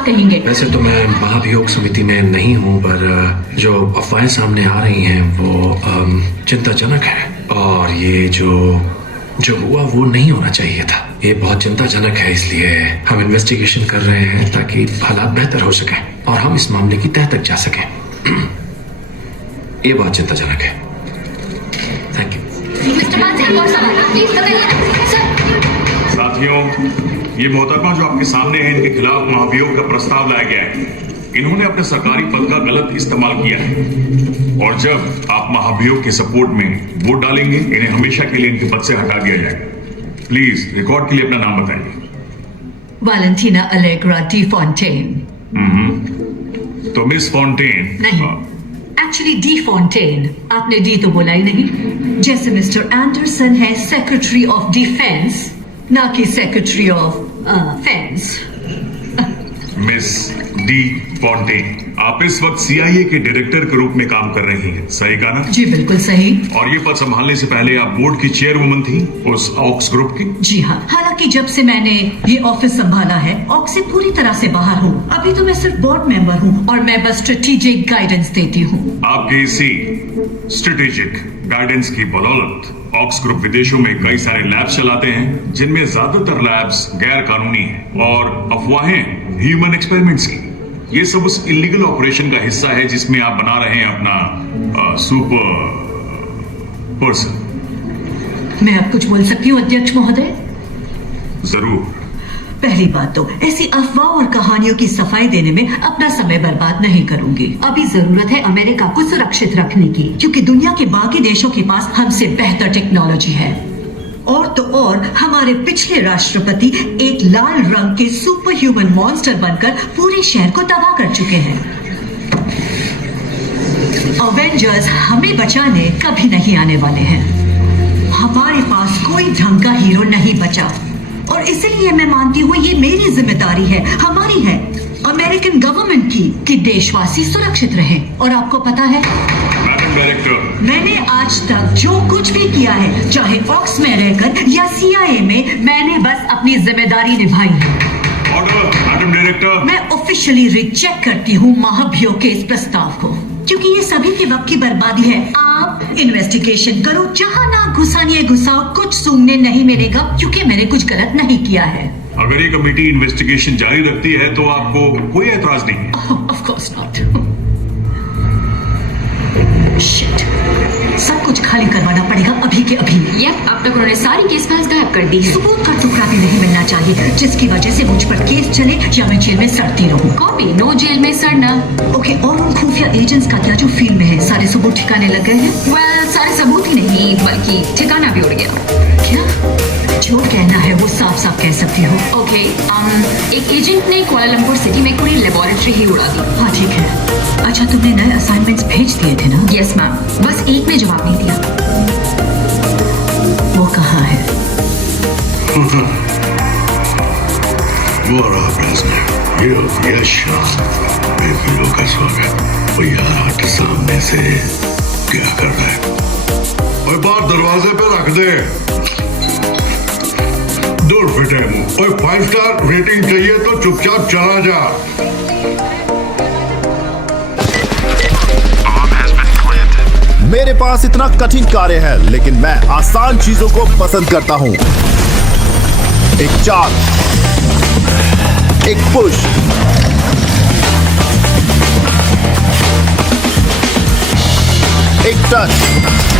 कहेंगे? वैसे तो मैं महाभियोग समिति में नहीं हूँ, पर जो अफवाहें सामने आ रही हैं वो चिंताजनक है। और ये जो हुआ वो नहीं होना चाहिए था। ये बहुत चिंताजनक है, इसलिए हम इन्वेस्टिगेशन कर रहे हैं ताकि हालात बेहतर हो सके और हम इस मामले की तह तक जा सकें। ये बहुत चिंताजनक है। Thank you. मिस्टर मान सिंह, और सवाल प्लीज बताइए सर। साथियों, ये मोहतरमा जो आपके सामने है, इनके खिलाफ महाभियोग का प्रस्ताव लाया गया है। इन्होंने अपने सरकारी पद का गलत इस्तेमाल किया है और जब आप महाभियोग के सपोर्ट में वोट डालेंगे, इन्हें हमेशा के लिए इनके पद से हटा दिया जाएगा। प्लीज रिकॉर्ड के लिए अपना नाम बताइए। Valentina Allegra D Fontaine. तो मिस फॉन्टेन। नहीं, एक्चुअली डी फॉन्टेन। आपने डी तो बोला ही नहीं। जैसे मिस्टर एंडरसन है सेक्रेटरी ऑफ डिफेंस, ना कि secretary of fence. Miss D Fontaine, आप इस वक्त CIA के डायरेक्टर के रूप में काम कर रही हैं, सही कहा ना? जी बिल्कुल सही। और ये पद संभालने से पहले आप बोर्ड की चेयरवुमन थी उस ऑक्स ग्रुप की? जी हाँ। हालांकि जब से मैंने ये ऑफिस संभाला है, ऑक्स से पूरी तरह से बाहर हूँ। अभी तो मैं सिर्फ बोर्ड मेंबर हूँ और मैं बस स्ट्रेटेजिक गाइडेंस देती हूँ। आपके इसी स्ट्रेटेजिक गाइडेंस की बदौलत ऑक्स ग्रुप विदेशों में कई सारे लैब्स चलाते हैं, जिनमें ज्यादातर लैब्स गैर कानूनी हैं और अफवाहें ह्यूमन एक्सपेरिमेंट्स की। ये सब उस इलीगल ऑपरेशन का हिस्सा है जिसमें आप बना रहे हैं अपना सुपर पर्सन। मैं अब कुछ बोल सकती हूँ अध्यक्ष महोदय? जरूर। पहली बात तो ऐसी अफवाह और कहानियों की सफाई देने में अपना समय बर्बाद नहीं करूंगी। अभी जरूरत है अमेरिका को सुरक्षित रखने की, क्योंकि दुनिया के बाकी देशों के पास हमसे बेहतर टेक्नोलॉजी है। और तो और हमारे पिछले राष्ट्रपति एक लाल रंग के सुपर ह्यूमन मॉन्स्टर बनकर पूरे शहर को तबाह कर चुके हैं। अवेंजर्स हमें बचाने कभी नहीं आने वाले हैं। हमारे पास कोई ढंग का हीरो नहीं बचा और इसलिए मैं मानती हूँ ये मेरी जिम्मेदारी है, हमारी है, अमेरिकन गवर्नमेंट की, कि देशवासी सुरक्षित रहें। और आपको पता है मैडम डायरेक्टर, मैंने आज तक जो कुछ भी किया है, चाहे ऑक्स में रहकर या CIA में, मैंने बस अपनी जिम्मेदारी निभाई है। ऑर्डर। मैडम डायरेक्टर, मैं ऑफिशियली रिजेक्ट करती हूँ महाभियोग के इस प्रस्ताव को, क्योंकि ये सभी के वक्त की बर्बादी है। आप इन्वेस्टिगेशन करो, जहाँ ना घुसानिए घुसाओ, कुछ सुनने नहीं मिलेगा, क्योंकि मैंने कुछ गलत नहीं किया है। अगर ये कमेटी इन्वेस्टिगेशन जारी रखती है तो आपको कोई एतराज नहीं है? Of course not. शिट, सब कुछ खाली करवाना पड़ेगा अभी के अभी। अब तक उन्होंने सारी केस फाइल्स गायब कर दी है। सबूत का टुकड़ा भी नहीं मिलना चाहिए जिसकी वजह से मुझ पर केस चले या मैं जेल में सड़ती रहूं। कॉपी नो जेल में सड़ना। ओके, और उन खुफिया एजेंट्स का क्या जो फील्ड में है? सारे सबूत ठिकाने लग गए हैं? वेल, सारे सबूत ही नहीं बल्कि ठिकाना भी उड़ गया। क्या जो कहना है वो साफ साफ कह सकती हो? ओके, एक एजेंट ने कुआलालंपुर सिटी में कोई लेबोरेटरी ही उड़ा दी। हाँ ठीक है। अच्छा, तुमने नए असाइनमेंट्स भेज दिए थे ना? यस मैम, बस एक ने जवाब नहीं दिया। वो कहाँ है? वो रहा प्रेसिडेंट। ये शाम बेफिलों का स्वागत। वो यार हट सामने से क्या कर रहा है? ओए बाहर दरवाजे पे रख दे। दूर फिटे मुंह। ओए 5 स्टार रेटिंग चाहिए तो चुपचाप चला जा। मेरे पास इतना कठिन कार्य है, लेकिन मैं आसान चीजों को पसंद करता हूं। एक चाल, एक पुश, एक टच।